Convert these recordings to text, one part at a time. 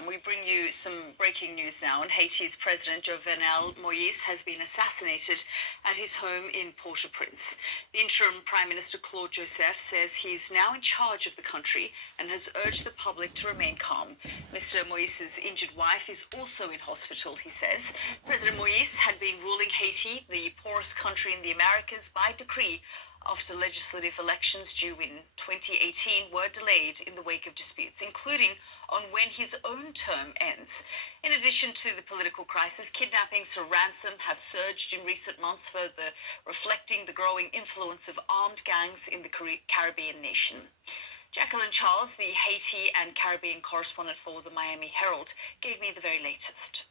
program, we bring you some breaking news now. And Haiti's President Jovenel Moïse has been assassinated at his home in Port-au-Prince. The interim Prime Minister Claude Joseph says he's now in charge of the country and has urged the public to remain calm. Mr. Moïse's injured wife is also in hospital, he says. President Moïse had been ruling Haiti, the poorest country in the Americas, by decree after legislative elections due in 2018 were delayed in the wake of disputes, including on when his own term ends. In addition to the political crisis, kidnappings for ransom have surged in recent months, further reflecting the growing influence of armed gangs in the Caribbean nation. Jacqueline Charles, the Haiti and Caribbean correspondent for the Miami Herald, gave me the very latest.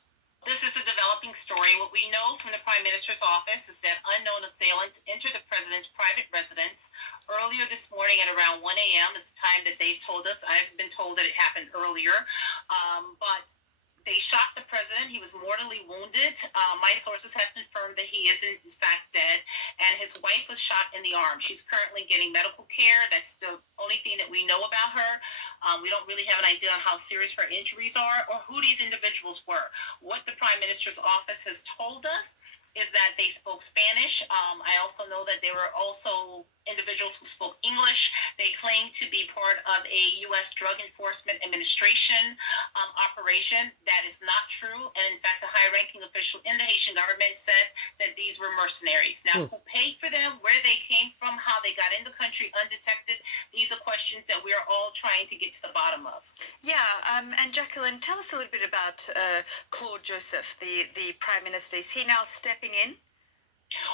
This is a developing story. What we know from the Prime Minister's office is that unknown assailants entered the president's private residence earlier this morning at around 1 a.m. It's the time that they've told us. I've been told that it happened earlier. But they shot the president. He was mortally wounded. My sources have confirmed that he is in fact dead, and his wife was shot in the arm. She's currently getting medical care. That's the only thing that we know about her. We don't really have an idea on how serious her injuries are or who these individuals were. What the Prime Minister's office has told us is that they spoke Spanish. I also know that there were also individuals who spoke English. They claimed to be part of a U.S. Drug Enforcement Administration operation. That is not true. And in fact, a high-ranking official in the Haitian government said that these were mercenaries. Now, who paid for them, where they came from, how they got in the country undetected, these are questions that we're all trying to get to the bottom of. Yeah, and Jacqueline, tell us a little bit about Claude Joseph, the Prime Minister. Is he now stepping in?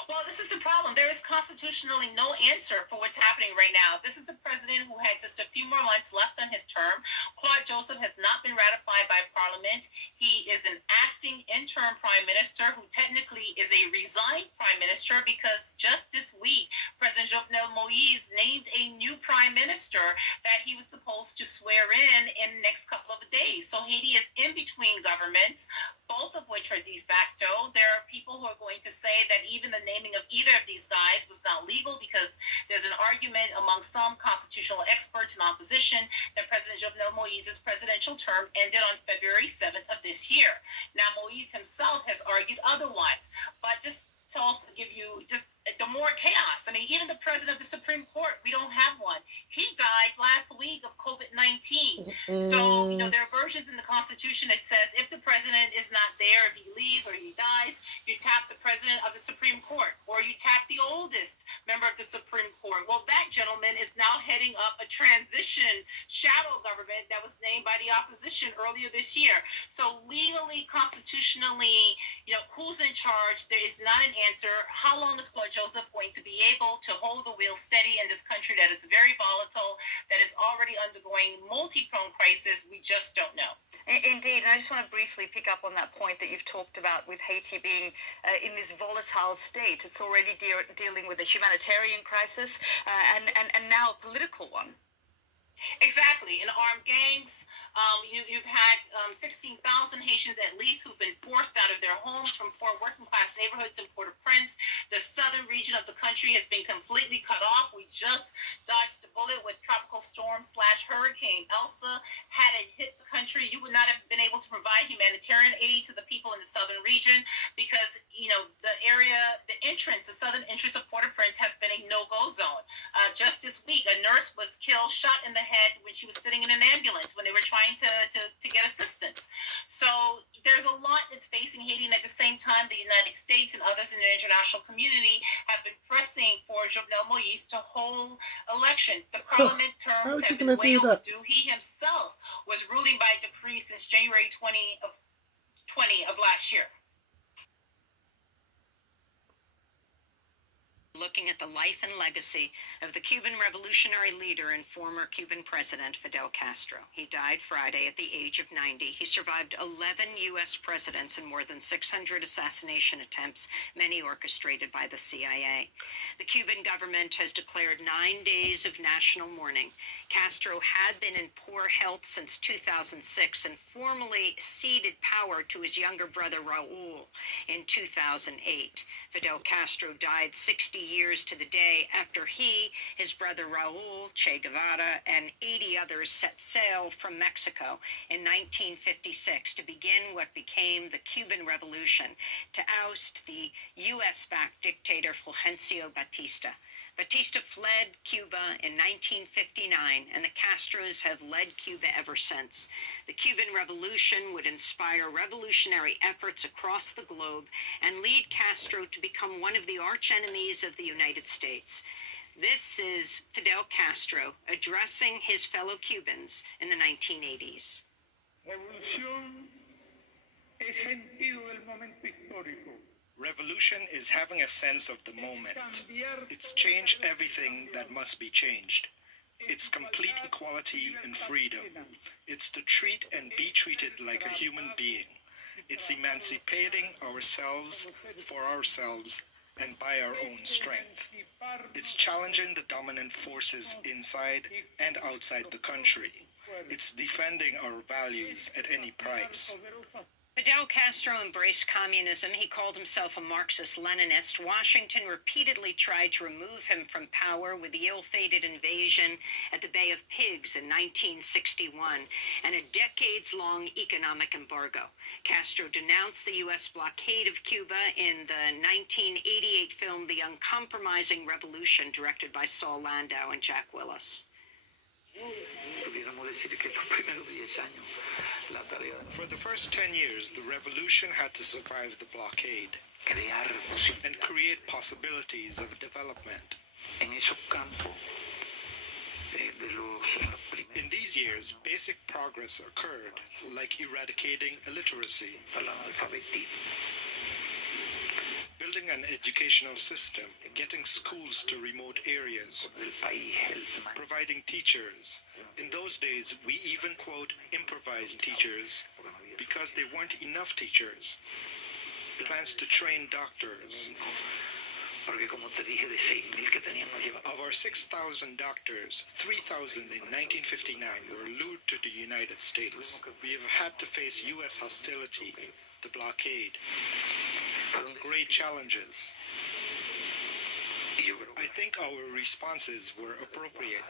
Well, this is the problem. There is constitutionally no answer for what's happening right now. This is a president who had just a few more months left on his term. Claude Joseph has not been ratified by Parliament. He is an acting interim prime minister who technically is a resigned prime minister because just this week, President Jovenel Moïse named a new prime minister that he was supposed to swear in the next couple of days. So Haiti is in between governments, both of which are de facto. There are people who are going to say that even the naming of either of these guys was not legal because there's an argument among some constitutional experts in opposition that President Jovenel Moïse's presidential term ended on February 7th of this year. Now, Moïse himself has argued otherwise, but just to also give you just the more chaos. I mean, even the president of the Supreme Court, we don't have one. He died last week of COVID-19. So, there are versions in the Constitution that says if the president is not there, if he leaves or he dies, you tap the president of the Supreme Court, or you tap the oldest member of the Supreme Court. Well, that gentleman is now heading up a transition shadow government that was named by the opposition earlier this year. So legally, constitutionally, who's in charge? There is not an answer. How long is Claude Joseph going to be able to hold the wheel steady in this country that is very volatile, that is already undergoing multi-pronged crisis? We just don't know. Indeed, and I just want to briefly pick up on that point that you've talked about with Haiti being in this volatile state. It's already dealing with a humanitarian crisis and now a political one. Exactly. In armed gangs, you've had 16,000 Haitians at least who've been forced out of their homes from poor working-class neighborhoods in Port-au-Prince. The southern region of the country has been completely cut off. We just dodged a bullet with Tropical Storm/Hurricane Elsa. Had it hit the country, you would not have been able to provide humanitarian aid to the people in the southern region because, the southern entrance of Port-au-Prince has been a no-go zone. Just this week, a nurse was killed, shot in the head when she was sitting in an ambulance when they were trying to get assistance. So there's a lot that's facing Haiti, and at the same time, the United States and others in the international community have been pressing for Jovenel Moïse to hold elections. The parliament terms have been way overdue. He himself was ruling by decree since January 20 of last year. Looking at the life and legacy of the Cuban revolutionary leader and former Cuban president Fidel Castro. He died Friday at the age of 90. He survived 11 U.S. presidents and more than 600 assassination attempts, many orchestrated by the CIA. The Cuban government has declared 9 days of national mourning. Castro had been in poor health since 2006 and formally ceded power to his younger brother Raul in 2008. Fidel Castro died 60 years to the day after he, his brother Raul, Che Guevara, and 80 others set sail from Mexico in 1956 to begin what became the Cuban Revolution to oust the U.S.-backed dictator Fulgencio Batista. Batista fled Cuba in 1959, and the Castros have led Cuba ever since. The Cuban Revolution would inspire revolutionary efforts across the globe and lead Castro to become one of the archenemies of the United States. This is Fidel Castro addressing his fellow Cubans in the 1980s. Revolución he sentido el momento histórico. Revolution is having a sense of the moment. It's changed everything that must be changed. It's complete equality and freedom. It's to treat and be treated like a human being. It's emancipating ourselves for ourselves and by our own strength. It's challenging the dominant forces inside and outside the country. It's defending our values at any price. Fidel Castro embraced communism. He called himself a Marxist-Leninist. Washington repeatedly tried to remove him from power with the ill-fated invasion at the Bay of Pigs in 1961 and a decades-long economic embargo. Castro denounced the U.S. blockade of Cuba in the 1988 film The Uncompromising Revolution, directed by Saul Landau and Jack Willis. For the first 10 years, the revolution had to survive the blockade and create possibilities of development. In these years, basic progress occurred, like eradicating illiteracy, building an educational system, getting schools to remote areas, providing teachers. In those days, we even, quote, improvised teachers because there weren't enough teachers. Plans to train doctors. Of our 6,000 doctors, 3,000 in 1959 were lured to the United States. We have had to face U.S. hostility, the blockade, great challenges. I think our responses were appropriate.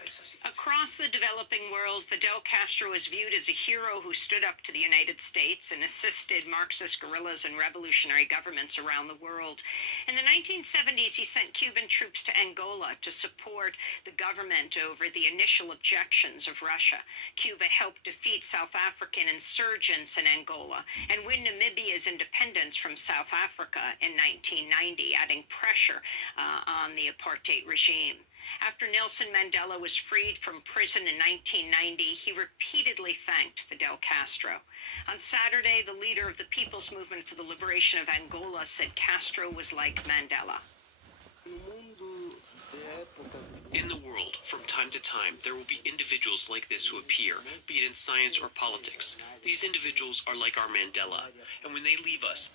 Across the developing world, Fidel Castro was viewed as a hero who stood up to the United States and assisted Marxist guerrillas and revolutionary governments around the world. In the 1970s, he sent Cuban troops to Angola to support the government over the initial objections of Russia. Cuba helped defeat South African insurgents in Angola and win Namibia's independence from South Africa in 1990, adding pressure on the apartheid regime. After Nelson Mandela was freed from prison in 1990, he repeatedly thanked Fidel Castro. On Saturday, the leader of the People's Movement for the Liberation of Angola said Castro was like Mandela. In the world, from time to time, there will be individuals like this who appear, be it in science or politics. These individuals are like our Mandela, and when they leave us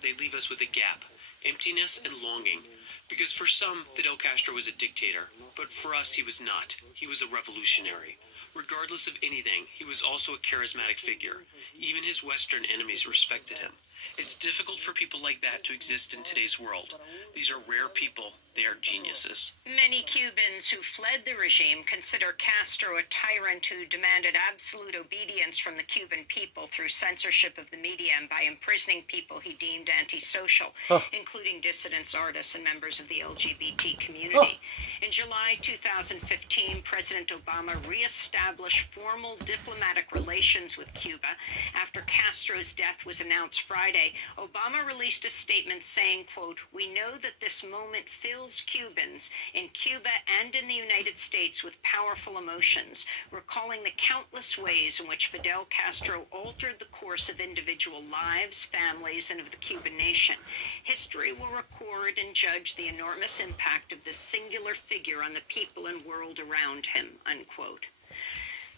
with a gap, emptiness and longing. Because for some, Fidel Castro was a dictator, but for us, he was not. He was a revolutionary. Regardless of anything, he was also a charismatic figure. Even his Western enemies respected him. It's difficult for people like that to exist in today's world. These are rare people. They are geniuses. Many Cubans who fled the regime consider Castro a tyrant who demanded absolute obedience from the Cuban people through censorship of the media and by imprisoning people he deemed antisocial, including dissidents, artists, and members of the LGBT community. In July 2015, President Obama reestablished formal diplomatic relations with Cuba. After Castro's death was announced Friday, Obama released a statement saying, quote, "We know that this moment fills Cubans in Cuba and in the United States with powerful emotions, recalling the countless ways in which Fidel Castro altered the course of individual lives, families, and of the Cuban nation. History will record and judge the enormous impact of this singular figure on the people and world around him," unquote.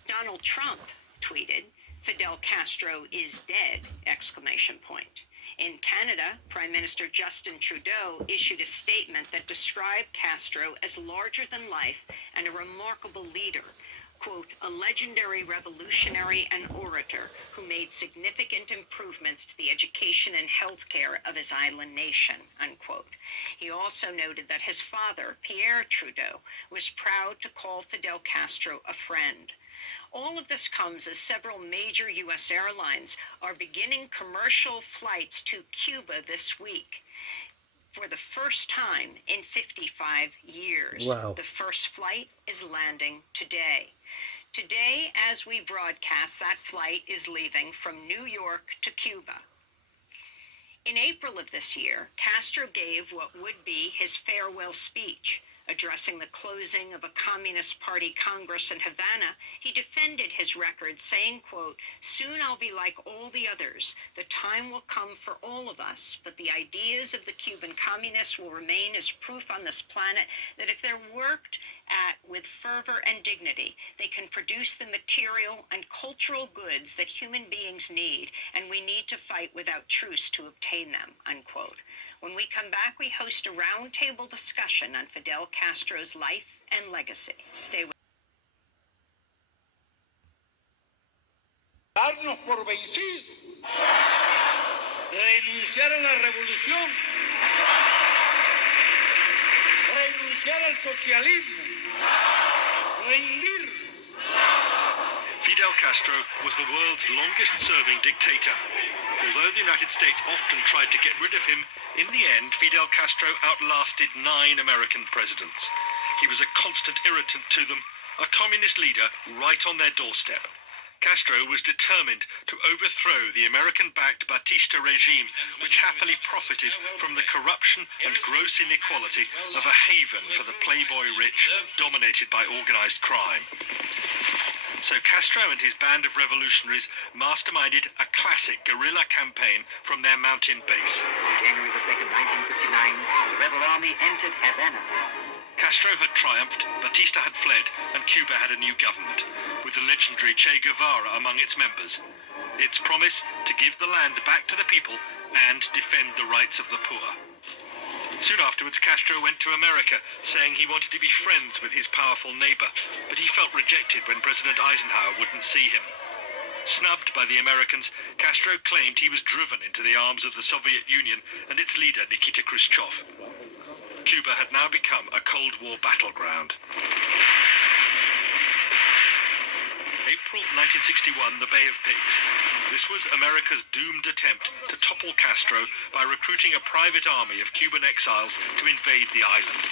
Donald Trump tweeted, "Fidel Castro is dead!" exclamation point. In Canada, Prime Minister Justin Trudeau issued a statement that described Castro as larger than life and a remarkable leader. quote, a legendary revolutionary and orator who made significant improvements to the education and health care of his island nation, unquote. He also noted that his father, Pierre Trudeau, was proud to call Fidel Castro a friend. All of this comes as several major U.S. airlines are beginning commercial flights to Cuba this week. For the first time in 55 years. Wow. The first flight is landing today. Today, as we broadcast, that flight is leaving from New York to Cuba. In April of this year, Castro gave what would be his farewell speech. Addressing the closing of a Communist Party Congress in Havana, he defended his record, saying, quote, soon I'll be like all the others. The time will come for all of us, but the ideas of the Cuban communists will remain as proof on this planet that if they're worked at with fervor and dignity, they can produce the material and cultural goods that human beings need, and we need to fight without truce to obtain them, unquote. When we come back, we host a roundtable discussion on Fidel Castro's life and legacy. Stay with Darnos por vencidos, renunciar a la revolución, renunciar al socialismo, rendirnos. Fidel Castro was the world's longest-serving dictator. Although the United States often tried to get rid of him, in the end, Fidel Castro outlasted 9 American presidents. He was a constant irritant to them, a communist leader right on their doorstep. Castro was determined to overthrow the American-backed Batista regime, which happily profited from the corruption and gross inequality of a haven for the playboy rich, dominated by organized crime. So Castro and his band of revolutionaries masterminded a classic guerrilla campaign from their mountain base. On January the 2nd, 1959, the rebel army entered Havana. Castro had triumphed, Batista had fled, and Cuba had a new government, with the legendary Che Guevara among its members. Its promise to give the land back to the people and defend the rights of the poor. Soon afterwards, Castro went to America, saying he wanted to be friends with his powerful neighbor, but he felt rejected when President Eisenhower wouldn't see him. Snubbed by the Americans, Castro claimed he was driven into the arms of the Soviet Union and its leader, Nikita Khrushchev. Cuba had now become a Cold War battleground. April 1961, the Bay of Pigs. This was America's doomed attempt to topple Castro by recruiting a private army of Cuban exiles to invade the island.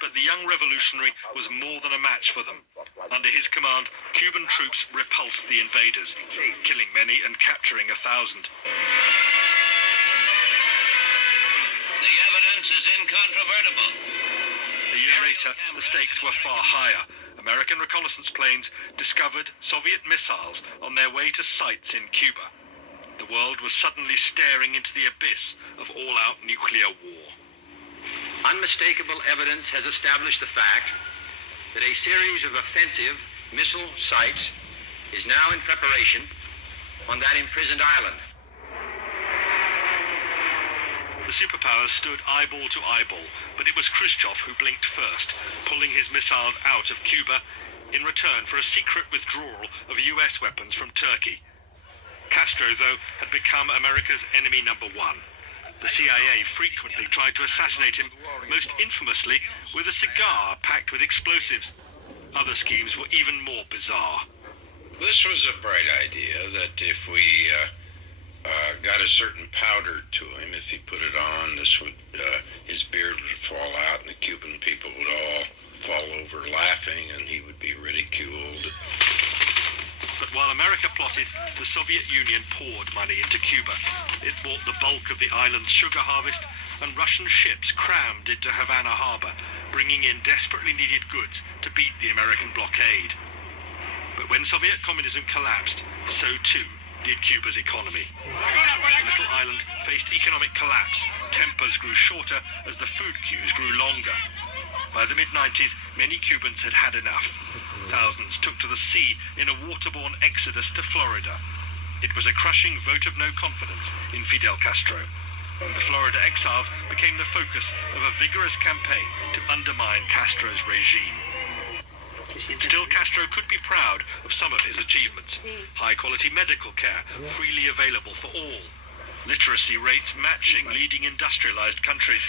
But the young revolutionary was more than a match for them. Under his command, Cuban troops repulsed the invaders, killing many and capturing 1,000. The evidence is incontrovertible. A year later, the stakes were far higher. American reconnaissance planes discovered Soviet missiles on their way to sites in Cuba. The world was suddenly staring into the abyss of all-out nuclear war. Unmistakable evidence has established the fact that a series of offensive missile sites is now in preparation on that imprisoned island. The superpowers stood eyeball to eyeball, but it was Khrushchev who blinked first, pulling his missiles out of Cuba in return for a secret withdrawal of US weapons from Turkey. Castro, though, had become America's enemy number one. The CIA frequently tried to assassinate him, most infamously with a cigar packed with explosives. Other schemes were even more bizarre. This was a bright idea that if we got a certain powder to him, if he put it on, his beard would fall out and the Cuban people would all fall over laughing and he would be ridiculed. But while America plotted, the Soviet Union poured money into Cuba. It bought the bulk of the island's sugar harvest, and Russian ships crammed into Havana harbor, bringing in desperately needed goods to beat the American blockade. But when Soviet communism collapsed, so too did Cuba's economy. The little island faced economic collapse. Tempers grew shorter as the food queues grew longer. By the mid-90s, many Cubans had had enough. Thousands took to the sea in a waterborne exodus to Florida. It was a crushing vote of no confidence in Fidel Castro. The Florida exiles became the focus of a vigorous campaign to undermine Castro's regime. Still, Castro could be proud of some of his achievements. High-quality medical care, freely available for all. Literacy rates matching leading industrialized countries.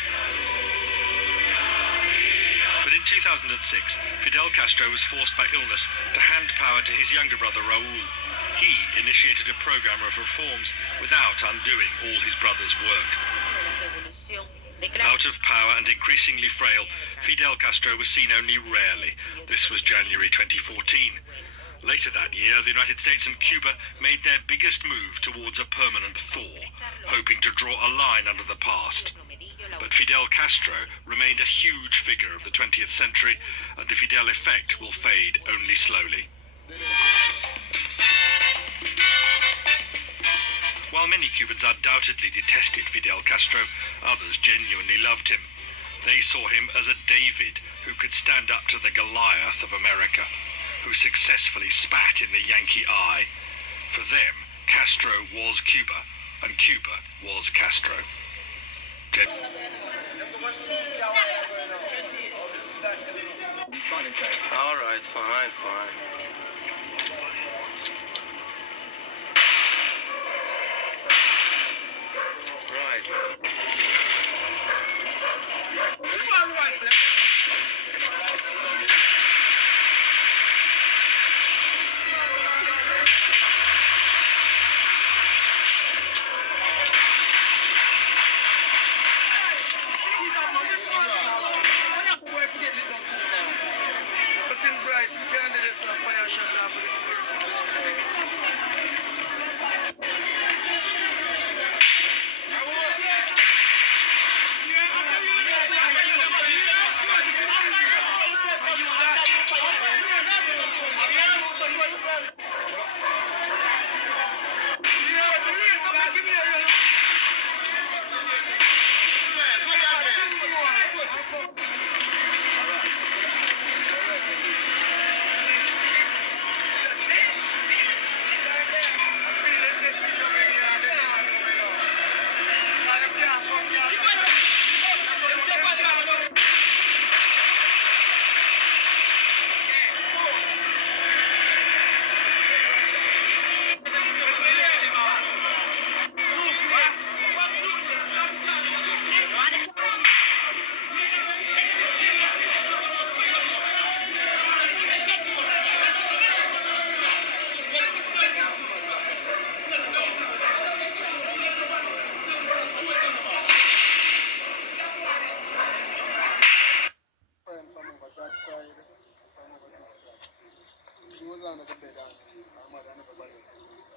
But in 2006, Fidel Castro was forced by illness to hand power to his younger brother Raul. He initiated a program of reforms without undoing all his brother's work. Out of power and increasingly frail, Fidel Castro was seen only rarely. This was January 2014. Later that year, the United States and Cuba made their biggest move towards a permanent thaw, hoping to draw a line under the past. But Fidel Castro remained a huge figure of the 20th century, and the Fidel effect will fade only slowly. While many Cubans undoubtedly detested Fidel Castro, others genuinely loved him. They saw him as a David who could stand up to the Goliath of America, who successfully spat in the Yankee eye. For them, Castro was Cuba, and Cuba was Castro. All right, fine.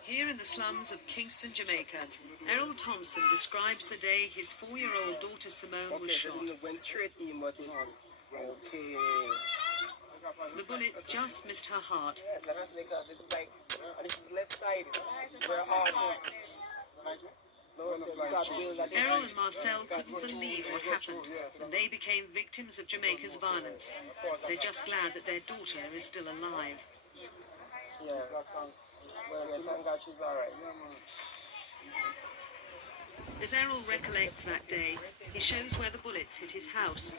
Here in the slums of Kingston, Jamaica, Errol Thompson describes the day his 4-year-old daughter Simone was shot. The bullet just missed her heart. Errol and Marcel couldn't believe what happened, and they became victims of Jamaica's violence. They're just glad that their daughter is still alive. As Errol recollects that day, he shows where the bullets hit his house.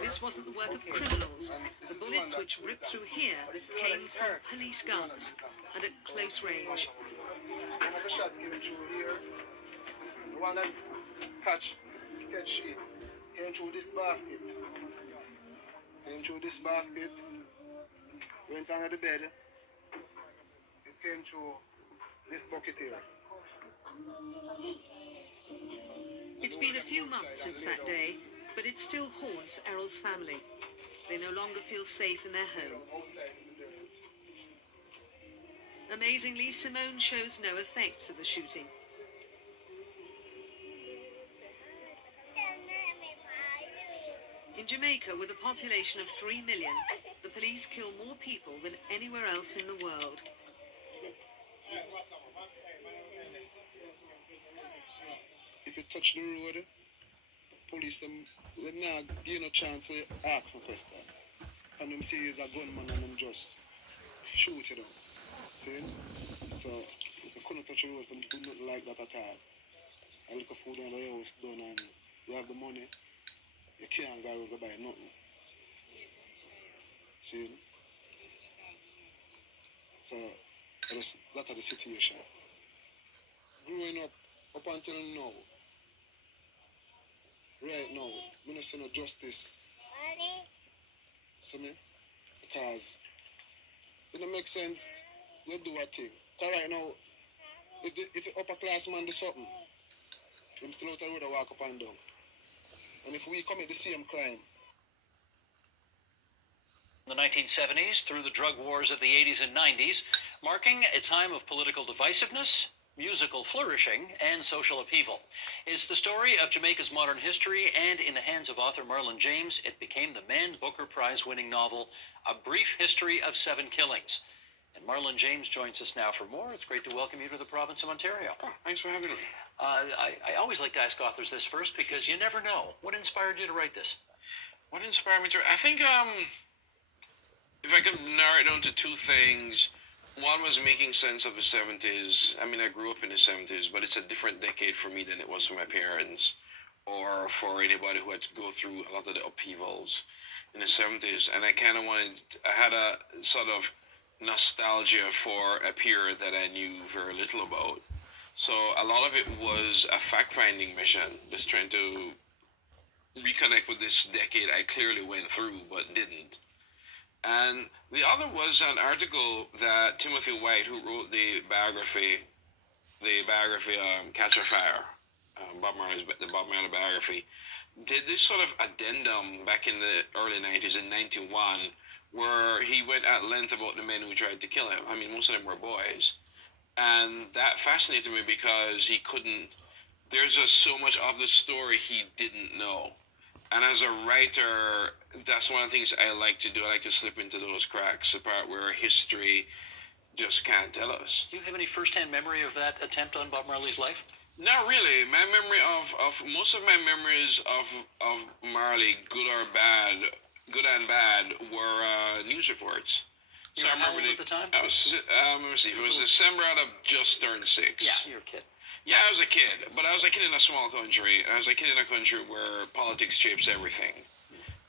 This wasn't the work of criminals. The bullets which ripped through here came from police guns and at close range. The one that catch shit came through this basket. Went under the bed. It came through this bucket here. It's been a few months since that day, but it still haunts Errol's family. They no longer feel safe in their home. Amazingly, Simone shows no effects of the shooting. In Jamaica, with a population of 3 million, the police kill more people than anywhere else in the world. If you touch the road, police them not give you no chance to ask a question. And them see you as a gunman and them just shoot you down. See? So you couldn't touch the road and do nothing like that at all. A little food on the house done and you have the money, you can't go buy nothing. See? So that is the situation. Growing up until now, right now, we don't see no justice. See me? Because it don't make sense you do a thing. Because right now, if the upper class man do something, him still out the road and walk up and down. And if we commit the same crime, the 1970s through the drug wars of the 80s and 90s, marking a time of political divisiveness, musical flourishing, and social upheaval. It's the story of Jamaica's modern history, and in the hands of author Marlon James, it became the Man Booker Prize-winning novel, A Brief History of 7 Killings. And Marlon James joins us now for more. It's great to welcome you to the province of Ontario. Oh, thanks for having me. I always like to ask authors this first because you never know. What inspired you to write this? What inspired me to? I think if I could narrow it down to two things, one was making sense of the 70s. I mean, I grew up in the 70s, but it's a different decade for me than it was for my parents or for anybody who had to go through a lot of the upheavals in the 70s. And I kind of I had a sort of nostalgia for a period that I knew very little about. So a lot of it was a fact-finding mission, just trying to reconnect with this decade I clearly went through but didn't. And the other was an article that Timothy White, who wrote the biography Catch a Fire, the Bob Marley biography, did this sort of addendum back in the early 90s, in 91, where he went at length about the men who tried to kill him. I mean, most of them were boys. And that fascinated me because there's just so much of the story he didn't know. And as a writer, that's one of the things I like to do. I like to slip into those cracks, the part where history just can't tell us. Do you have any first-hand memory of that attempt on Bob Marley's life? Not really. My memory of most of my memories of Marley, good and bad, were news reports. So I remember how old at the time? I was, let me see, it was December, I'd have just turned 6. Yeah, you're a kid. Yeah, I was a kid, but I was a kid in a small country. I was a kid in a country where politics shapes everything.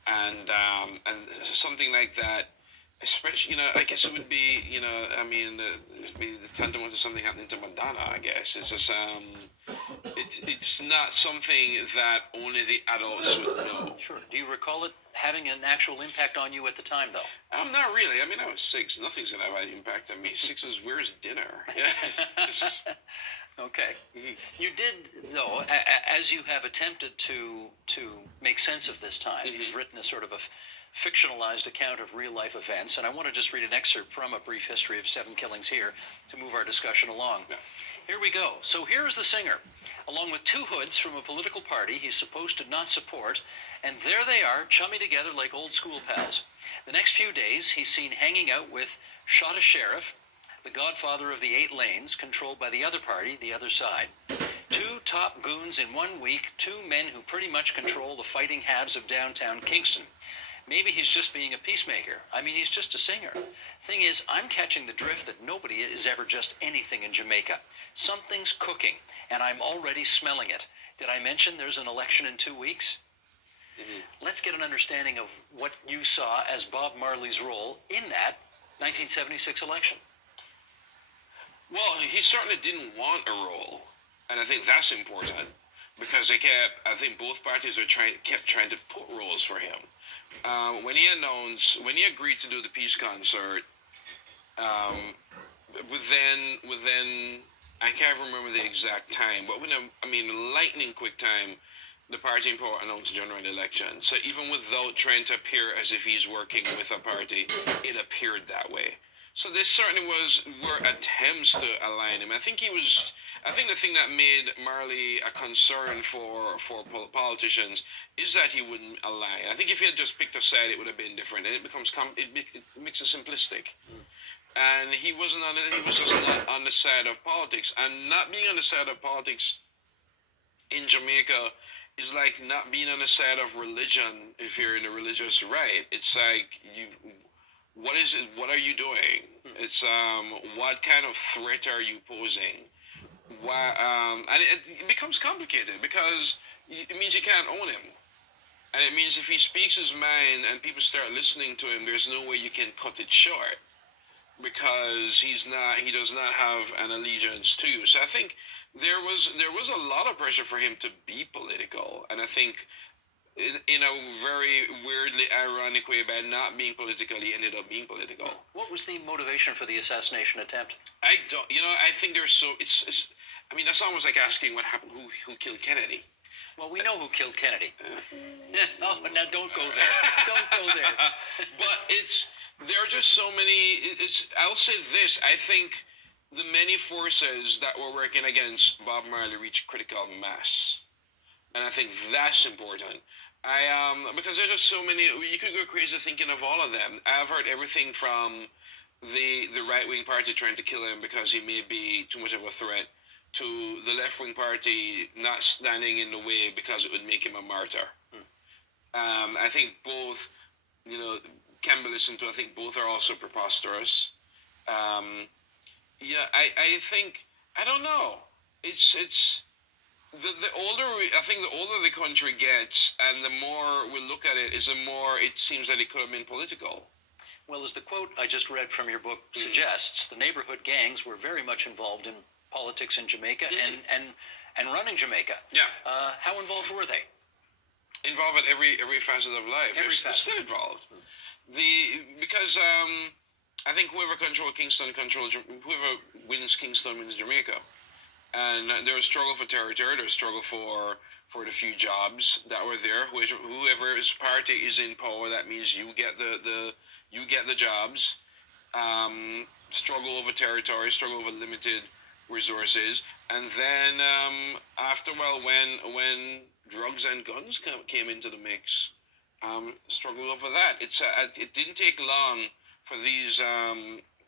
And something like that, especially, I guess it would be, it'd be the tantamount to something happening to Madonna, I guess. It's just, it's not something that only the adults would know. Sure. Do you recall it having an actual impact on you at the time, though? Not really. I mean, I was 6. Nothing's going to have an impact on me. 6 is, where's dinner? Yeah. Okay. You did, though, as you have attempted to make sense of this time, you've written a sort of a fictionalized account of real-life events, and I want to just read an excerpt from A Brief History of 7 Killings here to move our discussion along. Yeah. Here we go. So here is the singer, along with 2 hoods from a political party he's supposed to not support, and there they are, chummy together like old school pals. The next few days, he's seen hanging out with Shot a Sheriff, the godfather of the 8 lanes, controlled by the other party, the other side. 2 top goons in 1 week, 2 men who pretty much control the fighting halves of downtown Kingston. Maybe he's just being a peacemaker. I mean, he's just a singer. Thing is, I'm catching the drift that nobody is ever just anything in Jamaica. Something's cooking, and I'm already smelling it. Did I mention there's an election in 2 weeks? Let's get an understanding of what you saw as Bob Marley's role in that 1976 election. Well, he certainly didn't want a role, and I think that's important because I think both parties kept trying to put roles for him. When he agreed to do the peace concert, within I can't remember the exact time, but lightning quick time, the party in power announced general election. So even without trying to appear as if he's working with a party, it appeared that way. So there certainly were attempts to align him. I think the thing that made Marley a concern for politicians is that he wouldn't align. I think if he had just picked a side, it would have been different, and it makes it simplistic. And he was just not on the side of politics. And not being on the side of politics in Jamaica is like not being on the side of religion if you're in a religious right. It's like what is it? What are you doing? It's what kind of threat are you posing? Why? And it becomes complicated because it means you can't own him, and it means if he speaks his mind and people start listening to him, there's no way you can cut it short. because he does not have an allegiance to you. So I think there was a lot of pressure for him to be political, and I think in a very weirdly ironic way, by not being political, he ended up being political. What was the motivation for the assassination attempt? I don't, I think there's I mean, that's almost like asking what happened, who killed Kennedy. Well, we know who killed Kennedy. Oh, now don't go there. Don't go there. But there are just so many. I'll say this. I think the many forces that were working against Bob Marley reached critical mass, and I think that's important. Because there's just so many. You could go crazy thinking of all of them. I've heard everything from the right-wing party trying to kill him because he may be too much of a threat, to the left-wing party not standing in the way because it would make him a martyr. I think both, can be listened to. I think both are also preposterous. I think, I don't know. It's the older the older the country gets, and the more we look at it, is the more it seems that it could have been political. Well, as the quote I just read from your book suggests, the neighborhood gangs were very much involved in politics in Jamaica and running Jamaica. Yeah. How involved were they? Involved at every facet of life. Every They're facet. still involved. Because I think whoever wins Kingston wins Jamaica. And there's struggle for territory. There's struggle for the few jobs that were there. Whoever's party is in power, that means you get the jobs. Struggle over territory. Struggle over limited resources. And then after a while, when drugs and guns came into the mix, struggle over that. It didn't take long for these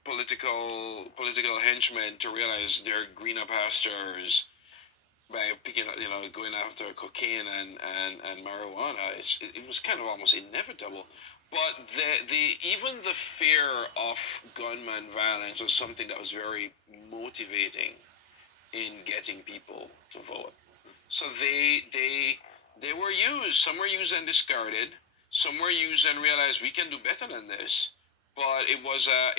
political henchmen to realize they're greener pastures by picking up, going after cocaine and marijuana. It was kind of almost inevitable. But even the fear of gunman violence was something that was very motivating in getting people to vote. So they were used. Some were used and discarded. Some were used and realized we can do better than this. But it was a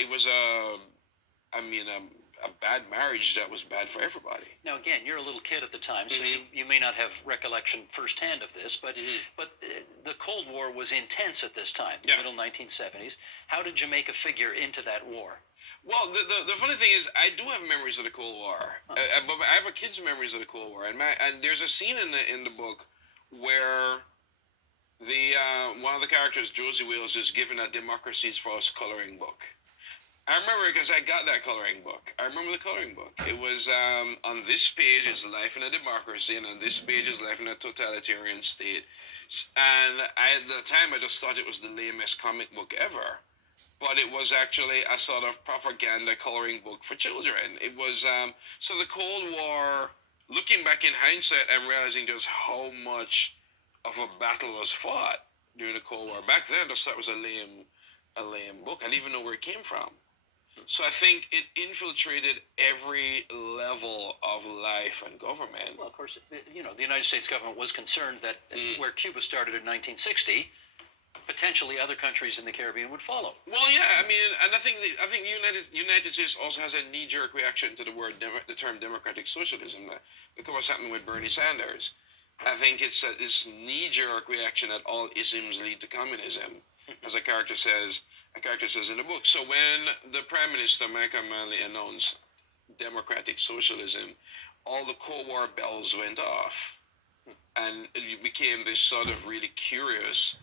bad marriage that was bad for everybody. Now, again, you're a little kid at the time, so you may not have recollection firsthand of this, but the Cold War was intense at this time, the middle 1970s. How did Jamaica figure into that war? Well, the funny thing is, I do have memories of the Cold War. But I have a kid's memories of the Cold War, and there's a scene in the book where one of the characters, Josie Wales, is given a Democracies for Us coloring book. I remember because I got that coloring book. I remember the coloring book. It was on this page is life in a democracy, and on this page is life in a totalitarian state. And at the time, I just thought it was the lamest comic book ever. But it was actually a sort of propaganda coloring book for children. It was so the Cold War. Looking back in hindsight, I'm realizing just how much of a battle was fought during the Cold War. Back then, I just thought it was a lame book. I didn't even know where it came from. So I think it infiltrated every level of life and government. Well, of course, the United States government was concerned that where Cuba started in 1960, potentially other countries in the Caribbean would follow. Well, yeah, I mean, and I think United States also has a knee-jerk reaction to the term democratic socialism. Look at what's happening with Bernie Sanders. I think it's this knee-jerk reaction that all isms lead to communism, as a character says in the book. So when the Prime Minister, Michael Manley, announced democratic socialism, all the Cold War bells went off. And it became this sort of really curious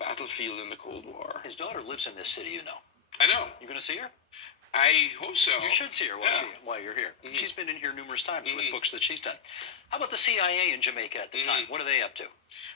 battlefield in the Cold War. His daughter lives in this city, you know. I know. You going to see her? I hope so. You should see her while you're here. She's been in here numerous times with books that she's done. How about the CIA in Jamaica at the time? What are they up to?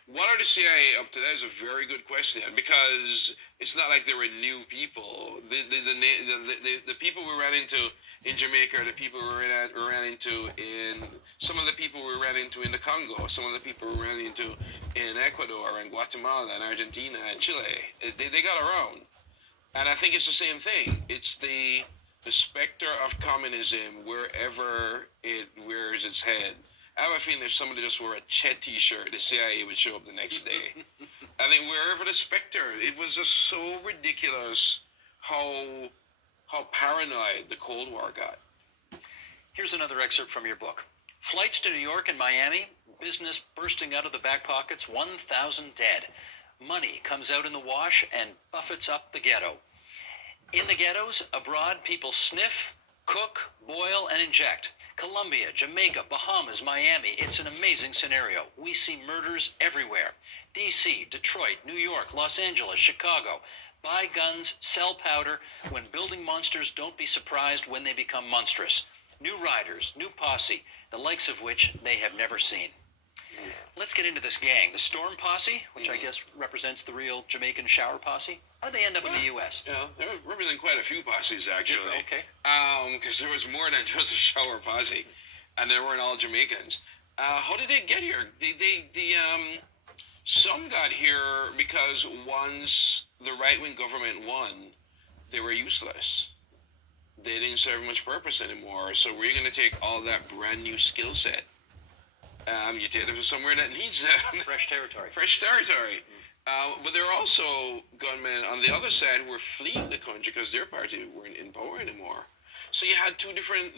What are the CIA up to? That is a very good question, because it's not like they were new people. The people we ran into in Jamaica are the people we ran into in some of the people we ran into in the Congo, some of the people we ran into in Ecuador and Guatemala and Argentina and Chile. They got around. And I think it's the same thing. It's the specter of communism wherever it rears its head. I have a feeling if somebody just wore a Chet t-shirt, the CIA would show up the next day. I think wherever the specter, it was just so ridiculous how how paranoid the Cold War got. Here's another excerpt from your book. Flights to New York and Miami, business bursting out of the back pockets, 1,000 dead. Money comes out in the wash and buffets up the ghetto. In the ghettos, abroad, people sniff, cook, boil, and inject. Colombia, Jamaica, Bahamas, Miami. It's an amazing scenario. We see murders everywhere. D.C., Detroit, New York, Los Angeles, Chicago. Buy guns, sell powder. When building monsters, don't be surprised when they become monstrous. New riders, new posse, the likes of which they have never seen. Let's get into this gang. The Storm Posse, which I guess represents the real Jamaican shower posse. How did they end up in the U.S.? Yeah, there represent quite a few posses, actually. Okay. Because there was more than just a shower posse, and they weren't all Jamaicans. How did they get here? Some got here because once the right-wing government won, they were useless. They didn't serve much purpose anymore. So where are you going to take all that brand new skill set? You take them to somewhere that needs them. Fresh territory. Fresh territory. But there are also gunmen on the other side who were fleeing the country because their party weren't in power anymore. So you had two different,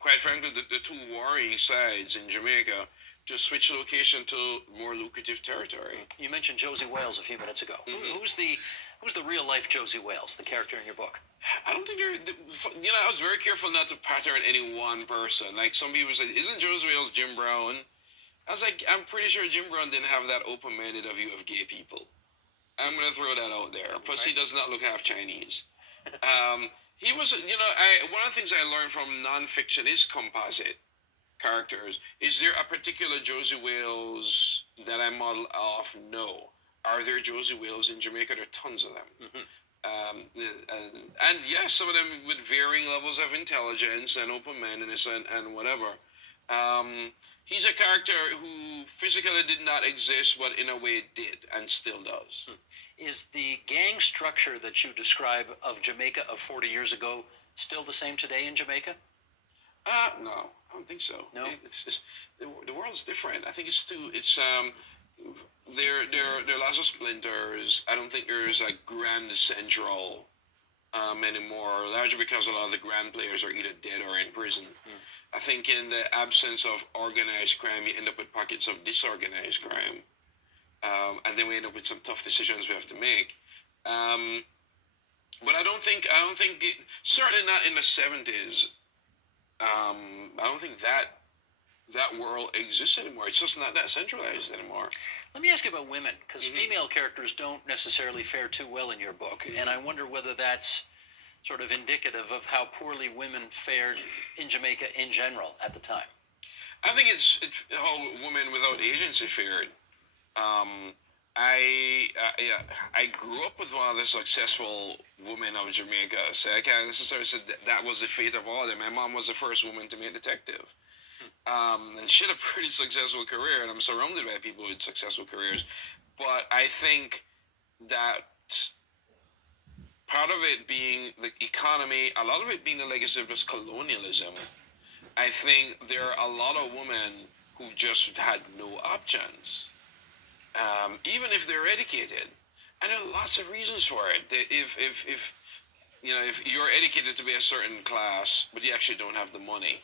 quite frankly, the two warring sides in Jamaica just switch location to more lucrative territory. You mentioned Josie Wales a few minutes ago. Who's the real life Josie Wales, the character in your book? I don't think I was very careful not to pattern any one person. Like some people say, isn't Josie Wales Jim Brown? I was like, I'm pretty sure Jim Brown didn't have that open-minded a view of gay people. I'm going to throw that out there. Plus, he does not look half Chinese. He was, one of the things I learned from nonfiction is composite characters. Is there a particular Josie Wales that I model off? No. Are there Josie Wales in Jamaica? There are tons of them. And yes, some of them with varying levels of intelligence and open-mindedness and whatever. He's a character who physically did not exist, but in a way did and still does. Is the gang structure that you describe of Jamaica of 40 years ago still the same today in Jamaica? No, I don't think so. No? It's the world's different. I think there are lots of splinters. I don't think there's a grand central anymore, largely because a lot of the grand players are either dead or in prison. I think in the absence of organized crime, you end up with pockets of disorganized crime. And then we end up with some tough decisions we have to make. But I don't think certainly not in the 70s. I don't think that world exists anymore. It's just not that centralized anymore. Let me ask you about women, because female characters don't necessarily fare too well in your book, and I wonder whether that's sort of indicative of how poorly women fared in Jamaica in general at the time. I think it's how women without agency fared. I grew up with one of the successful women of Jamaica, so I can't necessarily say that was the fate of all of them. My mom was the first woman to be a detective. And she had a pretty successful career, and I'm surrounded by people with successful careers. But I think that part of it being the economy, a lot of it being the legacy of just colonialism, I think there are a lot of women who just had no options, even if they're educated. And there are lots of reasons for it. If you're educated to be a certain class, but you actually don't have the money.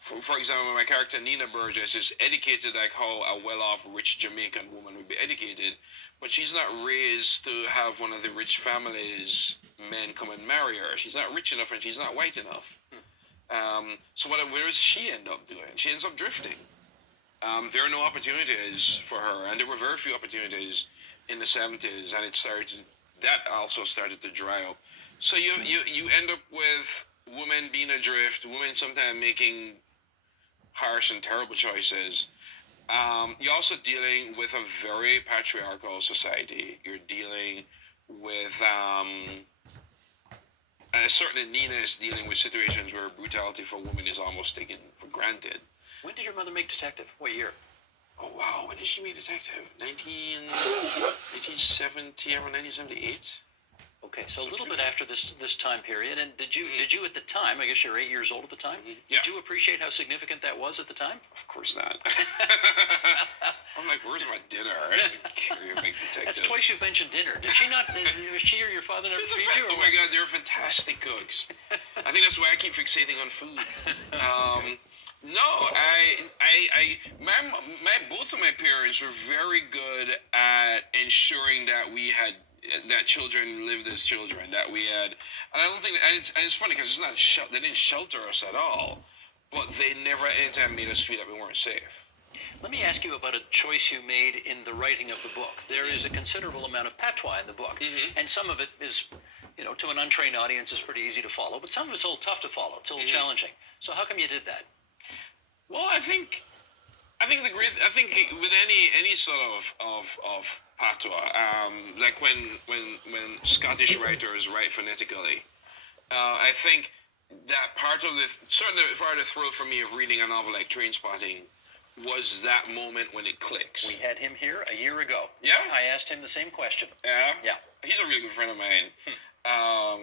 For example, my character Nina Burgess is educated like how a well-off, rich Jamaican woman would be educated, but she's not raised to have one of the rich families' men come and marry her. She's not rich enough and she's not white enough. So where does she end up doing? She ends up drifting. There are no opportunities for her, and there were very few opportunities in the 70s, and that also started to dry up. So you end up with women being adrift, women sometimes making harsh and terrible choices. You're also dealing with a very patriarchal society. You're dealing with, certainly Nina is dealing with situations where brutality for women is almost taken for granted. When did your mother make detective? What year? Oh, wow. When did she make detective? 1970, around 1978? Okay, so a little bit after this time period, and did you at the time? I guess you were 8 years old at the time. Yeah. Did you appreciate how significant that was at the time? Of course not. I'm like, where's my dinner? You're a big detective. That's twice you've mentioned dinner. Did she not? Was she or your father never feed you? Oh my God, they're fantastic cooks. I think that's why I keep fixating on food. No, both of my parents were very good at ensuring that that children lived as children. That we had, and I don't think, and it's funny because it's not they didn't shelter us at all, but they never anytime made us feel that we weren't safe. Let me ask you about a choice you made in the writing of the book. There is a considerable amount of patois in the book, and some of it is, to an untrained audience, is pretty easy to follow, but some of it's a little tough to follow, it's a little challenging. So how come you did that? Well, I think with any sort of patois, like when Scottish writers write phonetically, I think that certainly part of the thrill for me of reading a novel like Trainspotting was that moment when it clicks. We had him here a year ago. Yeah? I asked him the same question. Yeah? Yeah. He's a really good friend of mine.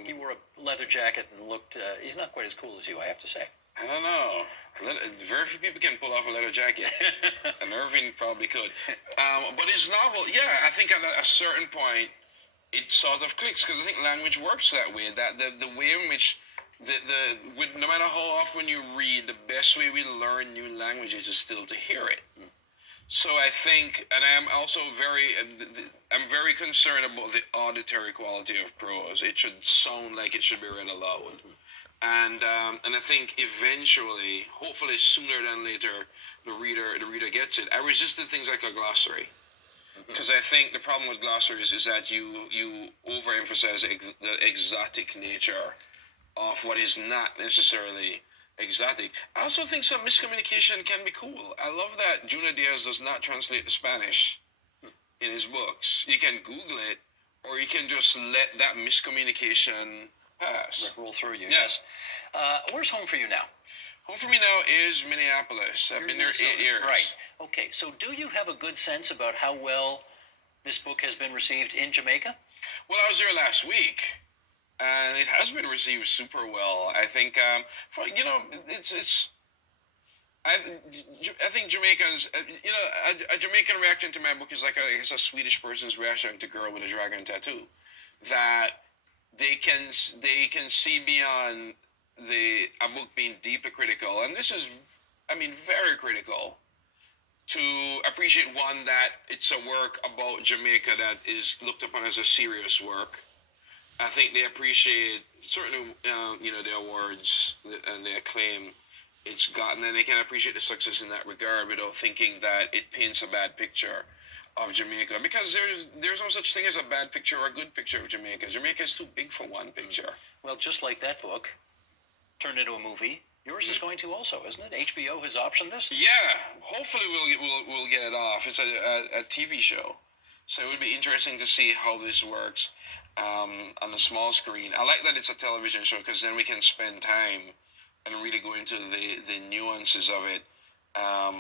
He wore a leather jacket and looked, he's not quite as cool as you, I have to say. I don't know. Very few people can pull off a leather jacket. And Irving probably could. But his novel, I think at a certain point, it sort of clicks, because I think language works that way. That the way in which no matter how often you read, the best way we learn new languages is still to hear it. So I think, and I'm also very concerned about the auditory quality of prose. It should sound like it should be read aloud. And I think eventually, hopefully sooner than later, the reader gets it. I resisted things like a glossary, because I think the problem with glossaries is that you overemphasize the exotic nature of what is not necessarily exotic. I also think some miscommunication can be cool. I love that Junot Diaz does not translate to Spanish in his books. You can Google it, or you can just let that miscommunication pass. Roll through you, Yeah. yes. Where's home for you now? Home for me now is Minneapolis. I've been there 8 years. Right. Okay, so do you have a good sense about how well this book has been received in Jamaica? Well, I was there last week, and it has been received super well. I think, I think Jamaicans, a Jamaican reaction to my book is like a Swedish person's reaction to Girl with a Dragon Tattoo. That they can see beyond a book being deeply critical, and this is, very critical, to appreciate one, that it's a work about Jamaica that is looked upon as a serious work. I think they appreciate certainly, the awards and the acclaim it's gotten, and they can appreciate the success in that regard without thinking that it paints a bad picture of Jamaica, because there's no such thing as a bad picture or a good picture of Jamaica. Jamaica is too big for one picture. Well, just like that book turned into a movie, yours is going to also, isn't it? HBO has optioned this. Yeah, hopefully we'll get it off. It's a TV show, so it would be interesting to see how this works on the small screen. I like that it's a television show, because then we can spend time and really go into the nuances of it. So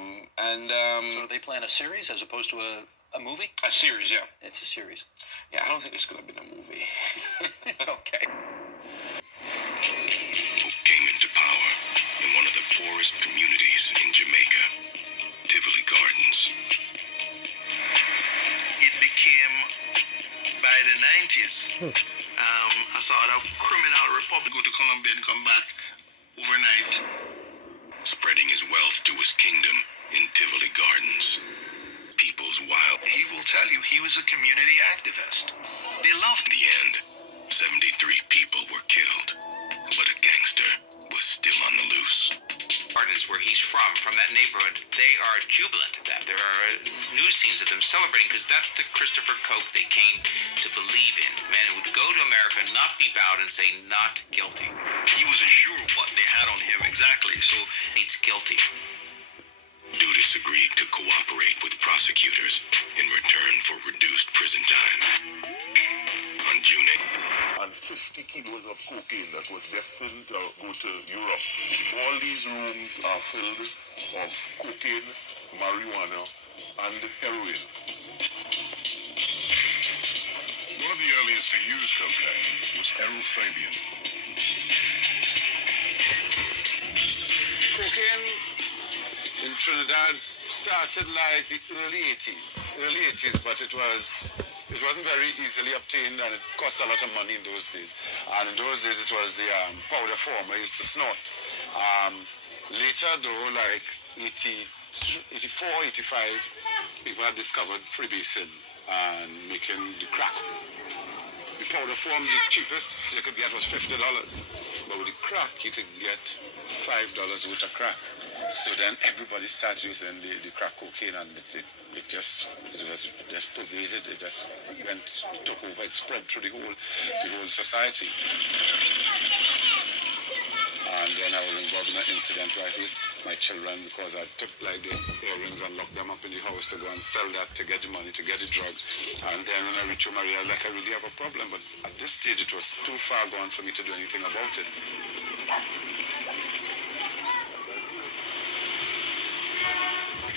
do they plan a series as opposed to a movie? A series, yeah. It's a series. Yeah, I don't think it's going to be a movie. Okay. Who came into power in one of the poorest communities in Jamaica, Tivoli Gardens. It became, by the 90s, a sort of criminal republic. Go to Colombia and come back overnight. Spreading his wealth to his kingdom in Tivoli Gardens. People's wild. He will tell you he was a community activist. They loved In the end, 73 people were killed, but a gangster was still on the loose. Gardens, where he's from that neighborhood, they are jubilant at that. There are news scenes of them celebrating, because that's the Christopher Coke they came to believe in. The man who would go to America, not be bowed, and say, not guilty. He wasn't sure what they had on him exactly, so He's guilty. Dudas agreed to cooperate with prosecutors in return for reduced prison time. On June 8th, and 50 kilos of cocaine that was destined to go to Europe. All these rooms are filled of cocaine, marijuana, and heroin. One of of the earliest to use cocaine was Errol Fabian. Cocaine in Trinidad started like the early 80s, but it wasn't very easily obtained, and it cost a lot of money in those days. And in those days, it was the powder form I used to snort. Later, though, like 84, 85, people had discovered freebasing and making the crack. The powder form, the cheapest you could get was $50, but with the crack, you could get $5 worth of crack. So then everybody started using the crack cocaine, and it just pervaded. It just took over. It spread through the whole society. And then I was involved in an incident right with my children, because I took like the earrings and locked them up in the house to go and sell that to get the money, to get the drug. And then when I reached home, I realized like I really have a problem. But at this stage, it was too far gone for me to do anything about it.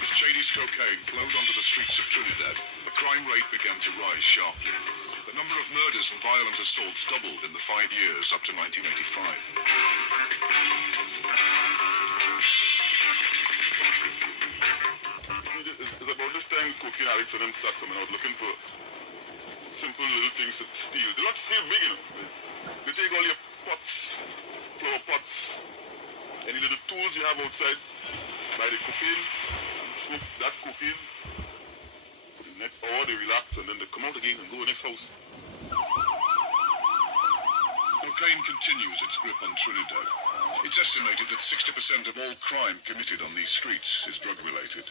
As Chady's cocaine flowed onto the streets of Trinidad, the crime rate began to rise sharply. The number of murders and violent assaults doubled in the 5 years up to 1985. It's about this time cocaine addicts and them start coming out looking for simple little things to steal. They don't steal big, you know. They take all your pots, flower pots, any little tools you have outside, buy the cocaine, smoke that cocaine. The next hour they relax and then they come out again and go to the next house. Cocaine continues its grip on Trinidad. It's estimated that 60% of all crime committed on these streets is drug-related.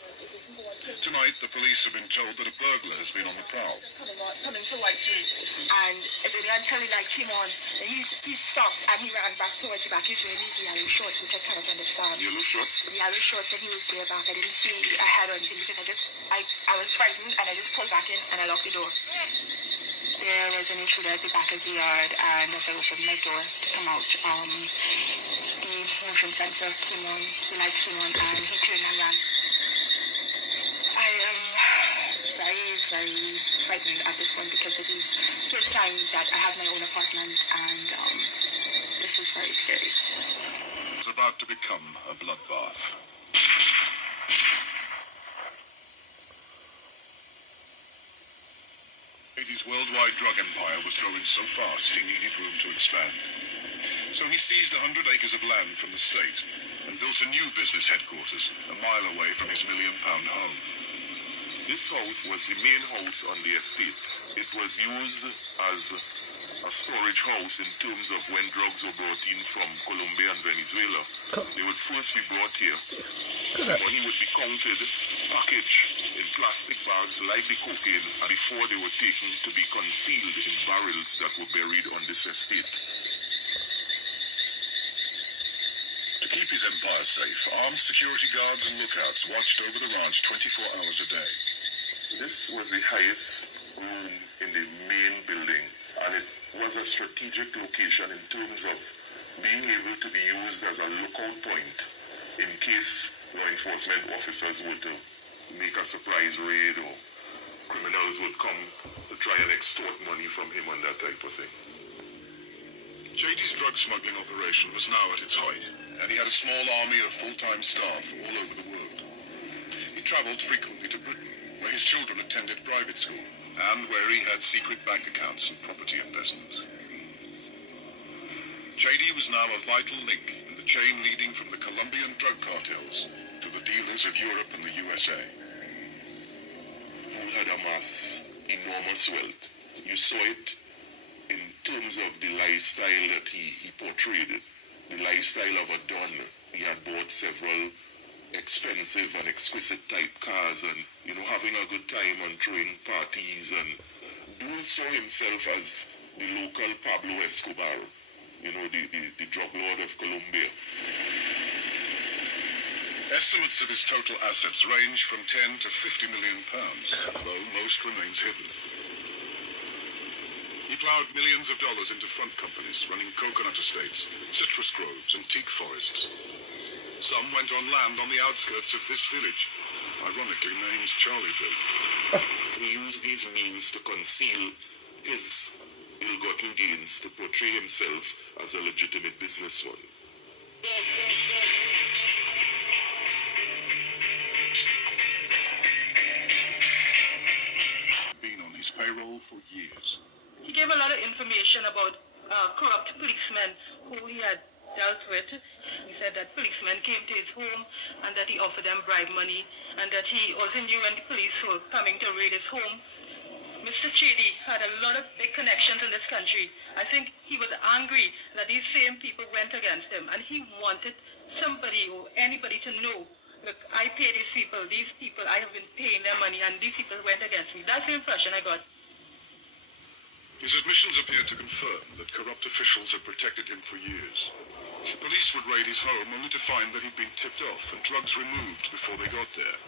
Tonight, the police have been told that a burglar has been on the prowl. Coming towards me, and until he came on, he stopped and he ran back towards the back. He's wearing these yellow shorts, which I cannot understand. Yellow shorts? Yellow shorts, and he was there back. I didn't see a head or anything because I was frightened, and I just pulled back in and I locked the door. There was an intruder at the back of the yard, and as I opened my door to come out, the motion sensor came on, the lights came on, and he turned and ran. I am very, very frightened at this point because this is the first time that I have my own apartment, and this is very scary. It's about to become a bloodbath. His worldwide drug empire was growing so fast he needed room to expand. So he seized 100 acres of land from the state and built a new business headquarters a mile away from his £1 million home. This house was the main house on the estate. It was used as a storage house in terms of when drugs were brought in from Colombia and Venezuela. They would first be brought here. Money would be counted, packaged in plastic bags like the cocaine, before they were taken to be concealed in barrels that were buried on this estate. To keep his empire safe, armed security guards and lookouts watched over the ranch 24 hours a day. This was the highest room in the main building, and it was a strategic location in terms of being able to be used as a lookout point in case law enforcement officers were to make a surprise raid or criminals would come to try and extort money from him and that type of thing. Chady's drug smuggling operation was now at its height, and he had a small army of full-time staff all over the world. He travelled frequently to Britain, where his children attended private school, and where he had secret bank accounts and property investments. Chady was now a vital link in the chain leading from the Colombian drug cartels to the dealers of Europe and the USA. Who had amassed enormous wealth. You saw it in terms of the lifestyle that he portrayed, the lifestyle of a don. He had bought several expensive and exquisite type cars and, having a good time and throwing parties, and Dool saw himself as the local Pablo Escobar, the drug lord of Colombia. Estimates of his total assets range from 10 to 50 million pounds, though most remains hidden. He plowed millions of dollars into front companies running coconut estates, citrus groves, and teak forests. Some went on land on the outskirts of this village, ironically named Charlieville. He used these means to conceal his ill-gotten gains to portray himself as a legitimate businessman. Been on his payroll for years. He gave a lot of information about corrupt policemen who he had dealt with. He said that policemen came to his home and that he offered them bribe money, and that he also knew when the police were coming to raid his home. Mr. Chedi had a lot of big connections in this country. I think he was angry that these same people went against him, and he wanted somebody or anybody to know, look, I pay these people, I have been paying their money, and these people went against me. That's the impression I got. His admissions appear to confirm that corrupt officials had protected him for years. Police would raid his home only to find that he'd been tipped off and drugs removed before they got there.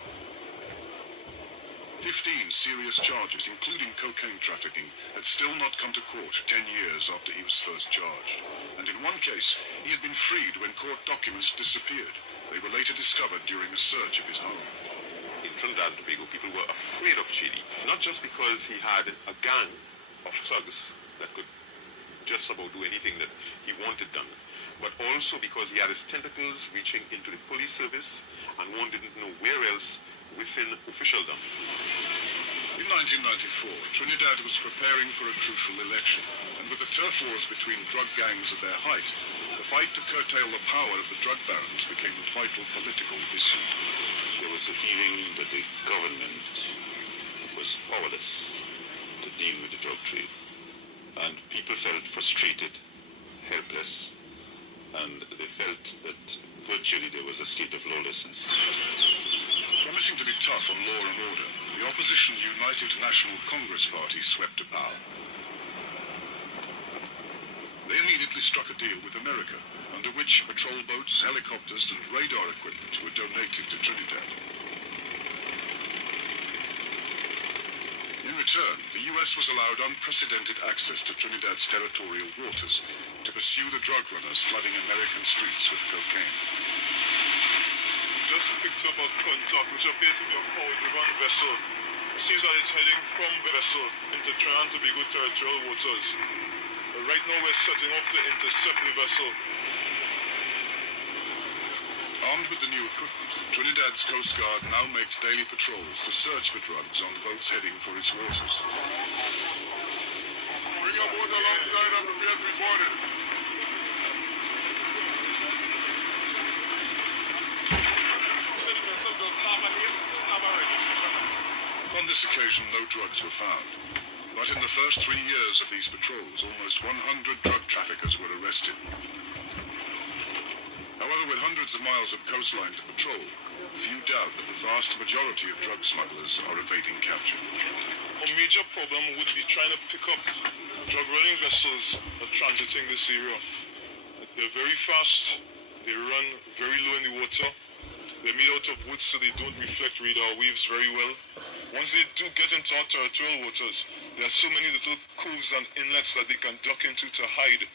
15 serious charges, including cocaine trafficking, had still not come to court 10 years after he was first charged. And in one case, he had been freed when court documents disappeared. They were later discovered during a search of his home. In Trinidad and Tobago, people were afraid of Chidi, not just because he had a gang of thugs that could just about do anything that he wanted done, but also because he had his tentacles reaching into the police service, and one didn't know where else within officialdom. In 1994, Trinidad was preparing for a crucial election, and with the turf wars between drug gangs at their height, the fight to curtail the power of the drug barons became a vital political issue. There was a feeling that the government was powerless to deal with the drug trade, and people felt frustrated, helpless, and they felt that virtually there was a state of lawlessness. Promising to be tough on law and order, the opposition United National Congress Party swept to power. They immediately struck a deal with America, under which patrol boats, helicopters, and radar equipment were donated to Trinidad. In return, the US was allowed unprecedented access to Trinidad's territorial waters to pursue the drug runners flooding American streets with cocaine. Just picked up a contact which appears to be a powered vessel. Seems that it's heading from the vessel into Trinidad and Tobago territorial waters. Right now we're setting off to intercept the vessel. Armed with the new equipment, Trinidad's Coast Guard now makes daily patrols to search for drugs on boats heading for its waters. Bring your boat alongside and prepare to be boarded. On this occasion, no drugs were found. But in the first 3 years of these patrols, almost 100 drug traffickers were arrested. However, with hundreds of miles of coastline to patrol, few doubt that the vast majority of drug smugglers are evading capture. A major problem would be trying to pick up drug running vessels that are transiting this area. They're very fast, they run very low in the water, they're made out of wood so they don't reflect radar waves very well. Once they do get into our territorial waters, there are so many little coves and inlets that they can duck into to hide.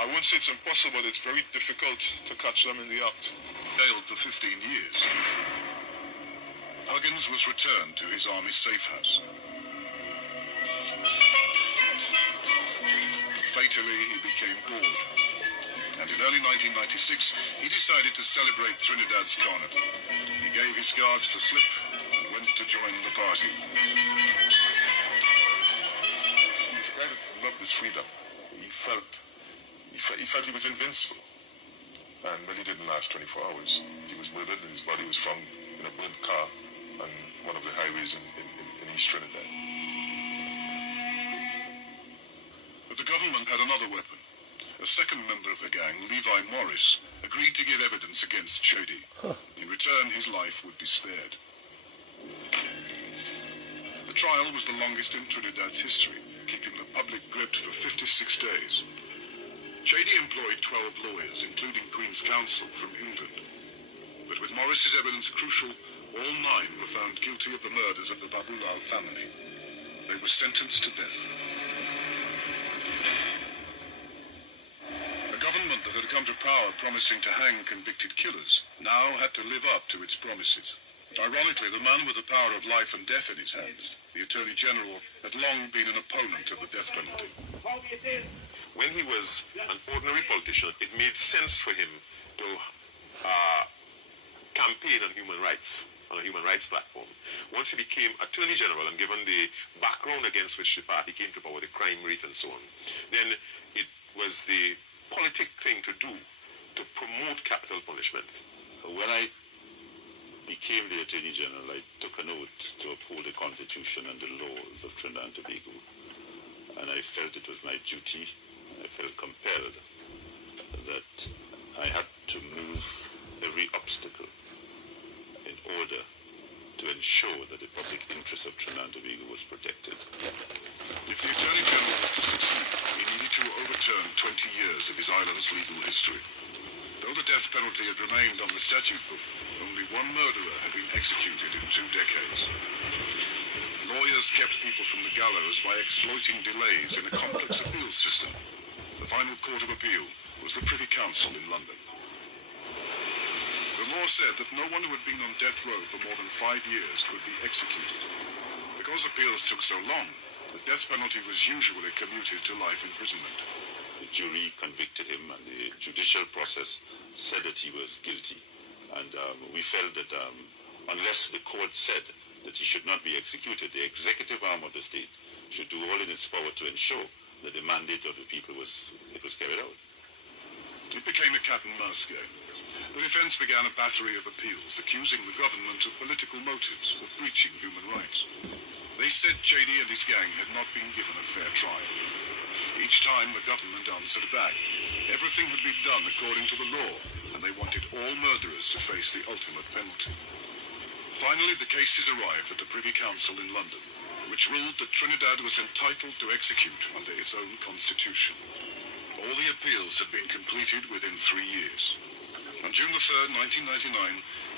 I won't say it's impossible, but it's very difficult to catch them in the act. Jailed for 15 years, Huggins was returned to his army safe house. Fatally, he became bored, and in early 1996, he decided to celebrate Trinidad's carnival. He gave his guards the slip and went to join the party. He's a guy that loved his freedom. He felt he was invincible. And but he didn't last 24 hours. He was murdered and his body was found in a burnt car on one of the highways in East Trinidad. But the government had another weapon. A second member of the gang, Levi Morris, agreed to give evidence against Chedi. In return, his life would be spared. The trial was the longest in Trinidad's history, keeping the public gripped for 56 days. Chedi employed 12 lawyers, including Queen's Counsel from England. But with Morris's evidence crucial, all 9 were found guilty of the murders of the Babulal family. They were sentenced to death. A government that had come to power promising to hang convicted killers now had to live up to its promises. Ironically, the man with the power of life and death in his hands, the Attorney General, had long been an opponent of the death penalty. When he was an ordinary politician, it made sense for him to campaign on human rights, on a human rights platform. Once he became Attorney General and given the background against which the party came to power, the crime rate and so on, then it was the politic thing to do to promote capital punishment. When I became the Attorney General, I took an oath to uphold the Constitution and the laws of Trinidad and Tobago. And I felt it was my duty, I felt compelled that I had to move every obstacle in order to ensure that the public interest of Trinidad and Tobago was protected. If the Attorney General was to succeed, he needed to overturn 20 years of his island's legal history. Though the death penalty had remained on the statute book, only one murderer had been executed in 2 decades. Lawyers kept people from the gallows by exploiting delays in a complex appeals system. The final court of appeal was the Privy Council in London. The law said that no one who had been on death row for more than 5 years could be executed. Because appeals took so long, the death penalty was usually commuted to life imprisonment. The jury convicted him and the judicial process said that he was guilty. And we felt that unless the court said that he should not be executed, the executive arm of the state should do all in its power to ensure that the mandate of the people was carried out. It became a cat and mouse game. The defense began a battery of appeals accusing the government of political motives, of breaching human rights. They said Chady and his gang had not been given a fair trial. Each time the government answered back. Everything had been done according to the law, and they wanted all murderers to face the ultimate penalty. Finally, the cases arrived at the Privy Council in London, which ruled that Trinidad was entitled to execute under its own constitution. All the appeals had been completed within 3 years. On June the 3rd, 1999,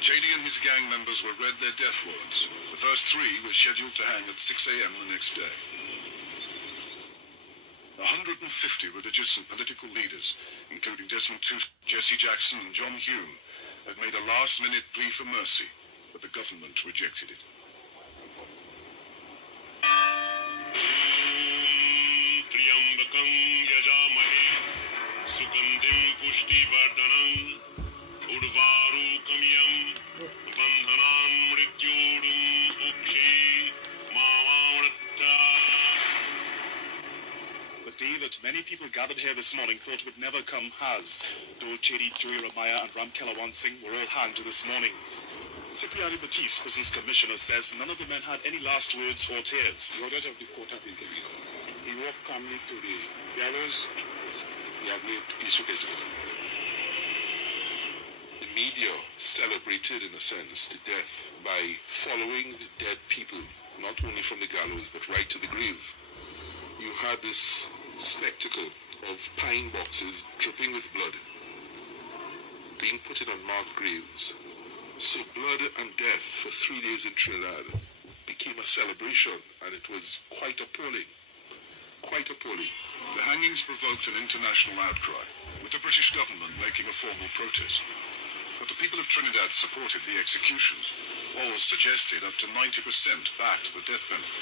Chady and his gang members were read their death warrants. The first 3 were scheduled to hang at 6 a.m. the next day. 150 religious and political leaders, including Desmond Tutu, Jesse Jackson and John Hume, had made a last-minute plea for mercy, but the government rejected it. The day that many people gathered here this morning thought would never come has. Dole Chady, Joey Ramaya and Ram Kelawan Singh were all hanged this morning. Cipriani Batiste, prison's commissioner, says none of the men had any last words or tears. The orders of the court have been given. He walked calmly to the gallows. He have made peace with his God. The media celebrated, in a sense, the death by following the dead people, not only from the gallows, but right to the grave. You had this spectacle of pine boxes dripping with blood being put in unmarked graves. So blood and death for 3 days in Trinidad became a celebration, and it was quite appalling. Quite appalling. The hangings provoked an international outcry, with the British government making a formal protest. But the people of Trinidad supported the executions. Polls suggested up to 90% backed the death penalty.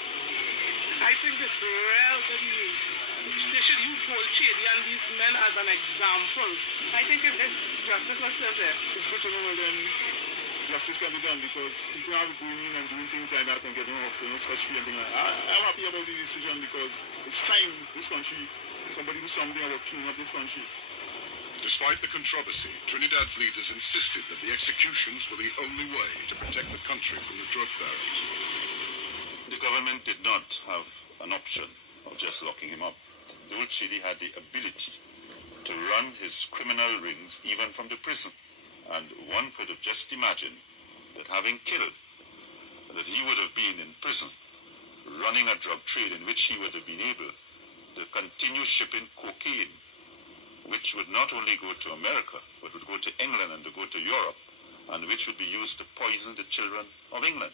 I think it's real good news. They should use Dole Chady and these men as an example. I think it's justice was still there. It's good to know that then justice can be done, because people are going and doing things like that and getting off, scotch-free and things like that. I'm happy about the decision because it's time this country, somebody do something about cleaning up this country. Despite the controversy, Trinidad's leaders insisted that the executions were the only way to protect the country from the drug barons. The government did not have an option of just locking him up. Dole Chady had the ability to run his criminal rings even from the prison. And one could have just imagined that having killed, that he would have been in prison, running a drug trade in which he would have been able to continue shipping cocaine, which would not only go to America, but would go to England and to go to Europe, and which would be used to poison the children of England.